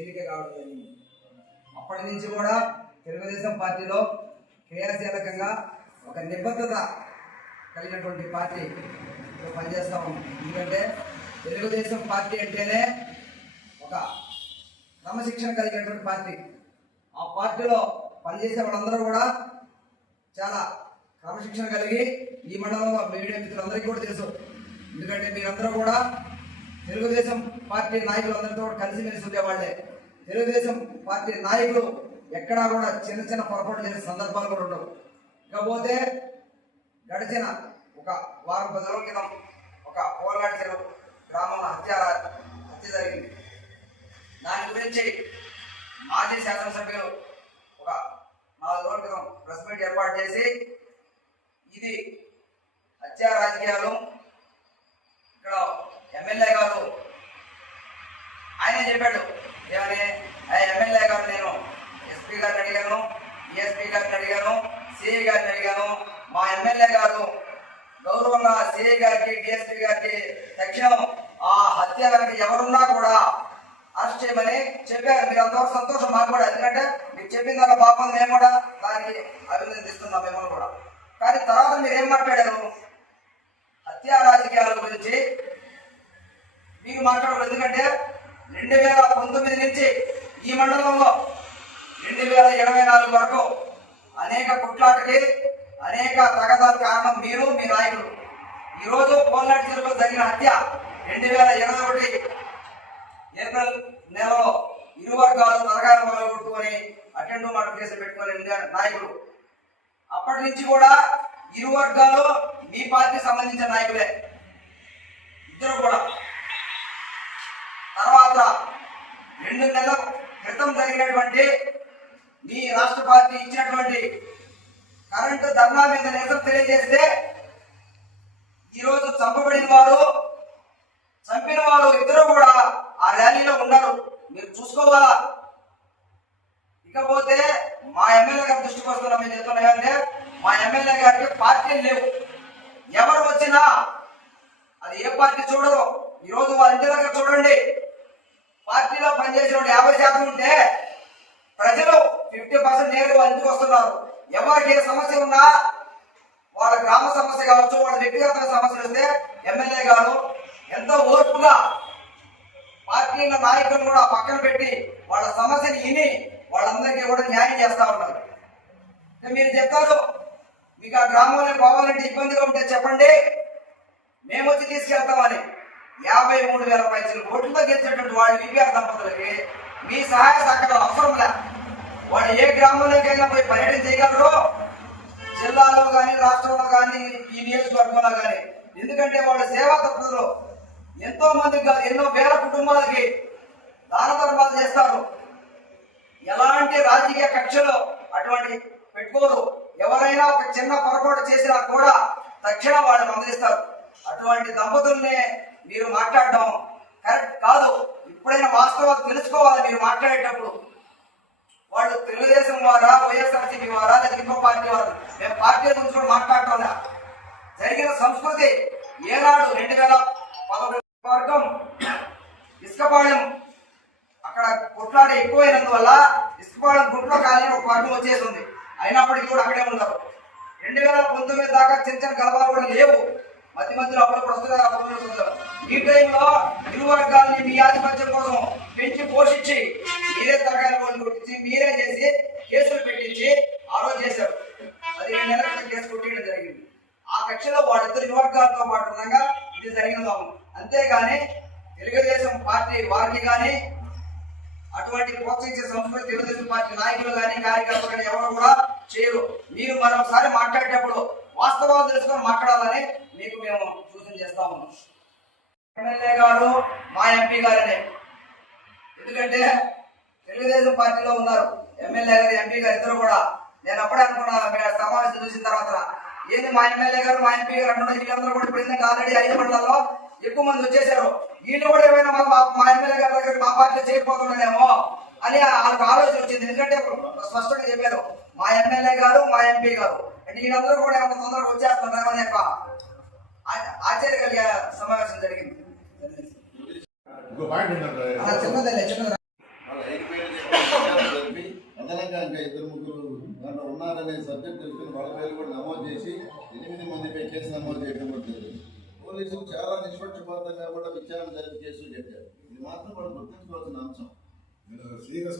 ఎన్నిక కావడం జరిగింది. అప్పటి నుంచి కూడా తెలుగుదేశం పార్టీలో క్రియాశీలకంగా ఒక నిబద్ధత కలిగినటువంటి పార్టీ పనిచేస్తా ఉంది. ఎందుకంటే తెలుగుదేశం పార్టీ అంటేనే ఒక క్రమశిక్షణ కలిగినటువంటి పార్టీ. ఆ పార్టీలో పనిచేసే వాళ్ళందరూ కూడా చాలా క్రమశిక్షణ కలిగి ఈ మండలంలో మీడియా మిత్రులందరికీ కూడా తెలుసు. ఎందుకంటే మీరందరూ కూడా తెలుగుదేశం పార్టీ నాయకులందరితో అందరితో కలిసిమెలిసి ఉండేవాళ్ళే. తెలుగుదేశం పార్టీ నాయకులు ఎక్కడా కూడా చిన్న చిన్న పొరపాటు చేసే సందర్భాలు కూడా ఉండవు. ఇకపోతే గడిచిన ఒక వారం పది రోజుల క్రితం ఒక పోలాడి చెరువు గ్రామంలో హత్య హత్య జరిగింది. దాని గురించి మాజీ శాసనసభ్యులు ఒక నాలుగు రోజుల క్రితం ప్రెస్ మీట్ ఏర్పాటు చేసి ఇది హత్యా రాజకీయాలు ఇక్కడ ఎమ్మెల్యే గారు ఆయన చెప్పాడు ఏమని ఆ ఎమ్మెల్యే గారు నేను ఎస్పీ గారిని అడిగాను డిఎస్పీ గారిని అడిగాను సిఐ గారిని అడిగాను. మా ఎమ్మెల్యే గారు గౌరవంగా సిఐ గారికి డిఎస్పీ గారికి తక్షణం ఆ హత్య వెనక ఎవరున్నా కూడా అరెస్ట్ చేయమని చెప్పారు. మీరు అంతవరకు సంతోషం మాకు కూడా. ఎందుకంటే మీరు చెప్పిన దాని పాపం మేము కూడా దానికి అభినందిస్తున్నాం మిమ్మల్ని కూడా. కానీ తర్వాత మీరు ఏం మాట్లాడారు? హత్యా రాజకీయాల గురించి మీకు మాట్లాడరు ఎందుకంటే రెండు వేల పంతొమ్మిది నుంచి ఈ మండలంలో రెండు వేల ఇరవై నాలుగు వరకు అనేక కుట్లాటకి అనేక తగదాలు కారణం మీరు మీ నాయకులు. ఈరోజు పోల్నాటి చెరువులో జరిగిన హత్య రెండు వేల ఇరవై ఒకటి ఏప్రిల్ నెలలో ఇరు వర్గాలు తరగాలు మొదలుకొట్టుకొని అటెండ్ మాట కేసులు పెట్టుకొని నాయకులు అప్పటి నుంచి కూడా ఇరు వర్గాలు మీ పార్టీకి సంబంధించిన నాయకులే. ఇద్దరు కూడా. తర్వాత రెండు నెలల క్రితం జరిగినటువంటి మీ రాష్ట్ర పార్టీ ఇచ్చినటువంటి కరెంటు ధర్నా మీద నిరసన తెలియజేస్తే ఈరోజు చంపబడిన వారు చంపిన వారు ఇద్దరు కూడా ఆ ర్యాలీలో ఉన్నారు. మీరు చూసుకోవాలా? ఇకపోతే మా ఎమ్మెల్యే గారి దృష్టికి వస్తున్నా మేము చెప్తున్నా అంటే మా ఎమ్మెల్యే గారికి పార్టీలు లేవు. ఎవరు వచ్చినా అది ఏ పార్టీ చూడదు. ఈరోజు వారి ఇంటి దగ్గర చూడండి. పార్టీలో పనిచేసిన యాభై శాతం ఉంటే ప్రజలు ఫిఫ్టీ పర్సెంట్ నేరుగా వారి ఇంటికి వస్తున్నారు? ఎవరికి ఏ సమస్య ఉన్నా వాళ్ళ గ్రామ సమస్య కావచ్చు వాళ్ళ వ్యక్తిగత సమస్యలు వస్తే ఎమ్మెల్యే గారు ఎంతో ఓర్పుగా పార్టీల నాయకులను కూడా పక్కన పెట్టి వాళ్ళ సమస్యని విని వాళ్ళందరికీ కూడా న్యాయం చేస్తా ఉన్నారు. మీరు చెప్తారు మీకు ఆ గ్రామంలో పోవాలంటే ఇబ్బందిగా ఉంటే చెప్పండి మేము వచ్చి తీసుకెళ్తామని. యాభై మూడు వేల పైసలు ఓట్లతో గెలిచినటువంటి వాళ్ళు విపిఆర్ దంపతులకి మీ సహాయ సహకారం అవసరం లే. ఏ గ్రామంలోకైనా పోయి పర్యటన చేయగలరు? జిల్లాలో కానీ రాష్ట్రంలో కానీ ఈ నియోజకవర్గంలో కానీ ఎందుకంటే వాళ్ళ సేవా తప్పులు. ఎంతో మందికి కాదు, ఎన్నో వేల కుటుంబాలకి దాన ధర్మాలు చేస్తారు. ఎలాంటి రాజకీయ కక్షలు అటువంటి పెట్టుకోరు. ఎవరైనా ఒక చిన్న పొరపాటు చేసినా కూడా తక్షణం వాళ్ళు మందలిస్తారు. అటువంటి దంపతుల్నే మీరు మాట్లాడడం కరెక్ట్ కాదు. ఇప్పుడైనా వాస్తవాలు తెలుసుకోవాలి మీరు మాట్లాడేటప్పుడు. వాళ్ళు తెలుగుదేశం వారా వైఎస్ఆర్సీపీ వారా లేదా ఇంకో పార్టీ వారు? మేము పార్టీ గురించి కూడా మాట్లాడటం జరిగిన సంస్కృతి ఏనాడు రెండు వేల పదకొండు వర్గం ఇసుకపాళెం అక్కడ కొట్లాడ ఎక్కువైనందువల్ల ఇసుకపాళెం గుట్లో కానీ ఒక వర్గం వచ్చేసింది. అయినప్పటికీ కూడా అక్కడే ఉన్నారు. రెండు వేల పంతొమ్మిది దాకా చిన్న చిన్న గలభాలు కూడా లేవు. మధ్య మధ్యలో అప్పుడు ప్రస్తుత ఈ టైంలో ఇరు వర్గాలని మీ ఆధిపత్యం కోసం పెంచి పోషించి మీరే తరగాలి వాళ్ళు కొట్టించి మీరే చేసి కేసులు పెట్టించి ఆ రోజు చేశారు. అది రెండు నెలల క్రితం కేసు కొట్టేయడం జరిగింది. ఆ కక్షలో వాళ్ళిద్దరు ఇరు వర్గాలతో పాటు ఉండగా ఇది జరిగిన అంతేగాని తెలుగుదేశం పార్టీ వారికి కానీ అటువంటి ప్రోత్సహించే సంస్కృతి తెలుగుదేశం పార్టీ నాయకులు కానీ కార్యకర్తలు కానీ ఎవరు కూడా చేయరు. మీరు మరొకసారి మాట్లాడేటప్పుడు వాస్తవాలు తెలుసుకొని మాట్లాడాలని మీకు మేము సూచన చేస్తా ఉన్నాం ఎమ్మెల్యే గారు మా ఎంపీ గారనే. ఎందుకంటే తెలుగుదేశం పార్టీలో ఉన్నారు ఎమ్మెల్యే గారు ఎంపీ గారు ఇద్దరు కూడా. నేను అప్పుడే అనుకున్నాను సమావేశం చూసిన తర్వాత. ఏంది మా ఎమ్మెల్యే గారు మా ఎంపీ గారు అంటున్నారు వీళ్ళందరూ కూడా ఇప్పుడు ఆల్రెడీ ఐదు మండలాల్లో ఎక్కువ మంది వచ్చేసారు. వీళ్ళు కూడా ఏమైనా మా మా ఎమ్మెల్యే గారి దగ్గర మా పార్టీలో చేయకపోతున్నారేమో అని వాళ్ళకి ఆలోచన వచ్చింది. ఎందుకంటే స్పష్టంగా చెప్పారు. మా ఎమ్మెల్యే గారు మా ఎంపీ గారు. అంటే వీళ్ళందరూ కూడా ఏమైనా తొందరగా వచ్చేస్తున్నారు అనే ఆశ్చర్య కలిగే సమావేశం జరిగింది. ఇంకో పాయింట్ ఏంటంటే అదనంగా ఇంకా ఇద్దరు ముగ్గురు దాంట్లో ఉన్నారనే సబ్జెక్ట్ తెలుసుకుని వాళ్ళ పేరు కూడా నమోదు చేసి ఎనిమిది మంది మందిపై కేసు నమోదు చేయడం పడుతుంది పోలీసులు చాలా నిష్పక్షపాతంగా కూడా విచారణ జరిపి కేసులు చెప్పారు ఇది మాత్రం మనం గుర్తించుకోవాల్సిన అంశం. సీరియస్